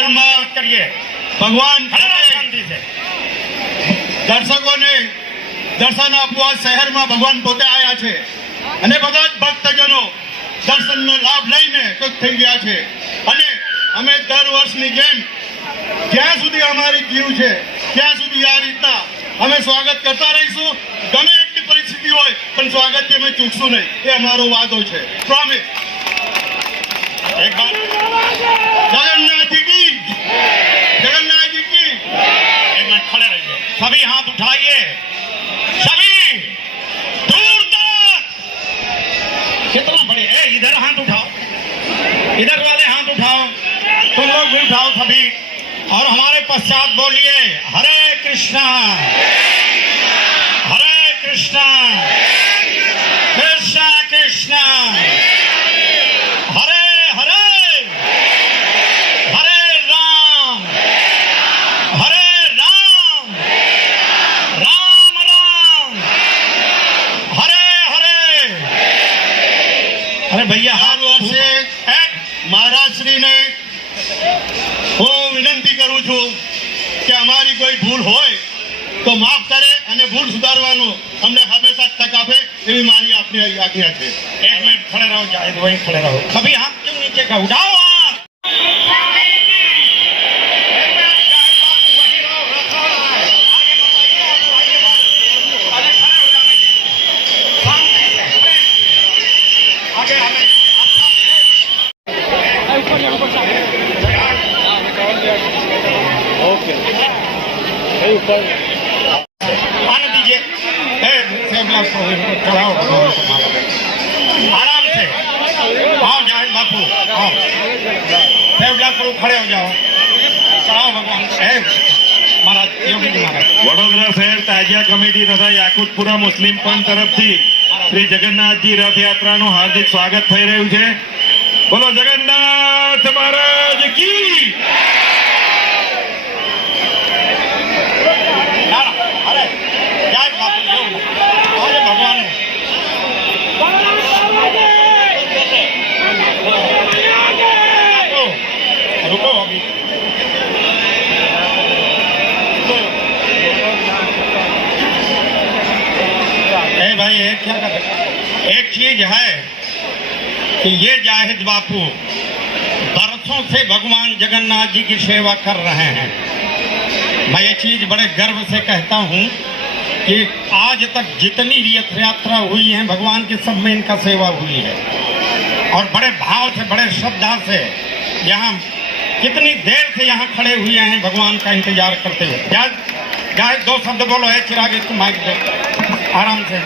શહેરમાં કરીએ ભગવાન શાંતિ છે દર્શકોને દર્શન આપવા શહેરમાં ભગવાન પોતે આવ્યા છે અને બધા જ ભક્તજનો દર્શનનો લાભ લઈને કુક થઈ ગયા છે અને અમે દર વર્ષની જેમ જ્યાં સુધી અમારી જીવ છે ત્યાં સુધી આ રીતના અમે સ્વાગત કરતા રહીશું ગમે એટલી પરિસ્થિતિ હોય પણ સ્વાગતથી અમે ચૂકશું નહીં એ અમારો વાદો છે પ્રોમિસ एक बार जगन्नाथ जी की एक मिनट खड़े रहिए सभी हाथ उठाइए सभी दूर तक कितना बड़े इधर हाथ उठाओ इधर वाले हाथ उठाओ तुम लोग भी उठाओ सभी और हमारे पश्चात बोलिए हरे कृष्णा कृष्णा कृष्णा हरे हरे हरे राम राम राम हरे हरे अरे भैया हर वर्षे મહારાજશ્રીને હું વિનંતી કરું છું કે અમારી કોઈ ભૂલ હોય તો માફ કરે અને ભૂલ સુધારવાનું અમને હંમેશા તક આપે એવી મારી આપની આજ્ઞા છે एक मिनट खड़े रहो जाहिद वहीं खड़े रहो सभी हाथ क्यों नीचे का उठाओ हाथ आने दीजिए चढ़ाओ आराम से आओ जाहिद बापू आओ खड़े हो जाओ चढ़ाओ भगवान महाराज योगी जी महाराज વડોદરા શહેર તાજિયા કમિટી તથા યાકુતપુરા મુસ્લિમ પંથ તરફથી શ્રી જગન્નાથજી રથયાત્રાનું હાર્દિક સ્વાગત થઈ રહ્યું છે બોલો જગન્નાથ મહારાજ કી अरे जाहिद बापू आज भगवान रुको अभी भाई क्या कर एक चीज है कि ये जाहिद बापू बरसों से भगवान जगन्नाथ जी की सेवा कर रहे हैं मैं ये चीज बड़े गर्व से कहता हूँ कि आज तक जितनी रथ यात्रा हुई है भगवान के सब में इनका सेवा हुई है और बड़े भाव से बड़े श्रद्धा से यहाँ कितनी देर से यहाँ खड़े हुए हैं भगवान का इंतजार करते हुए जाहिद दो शब्द बोलो है चिराग इसको माइक दो आराम से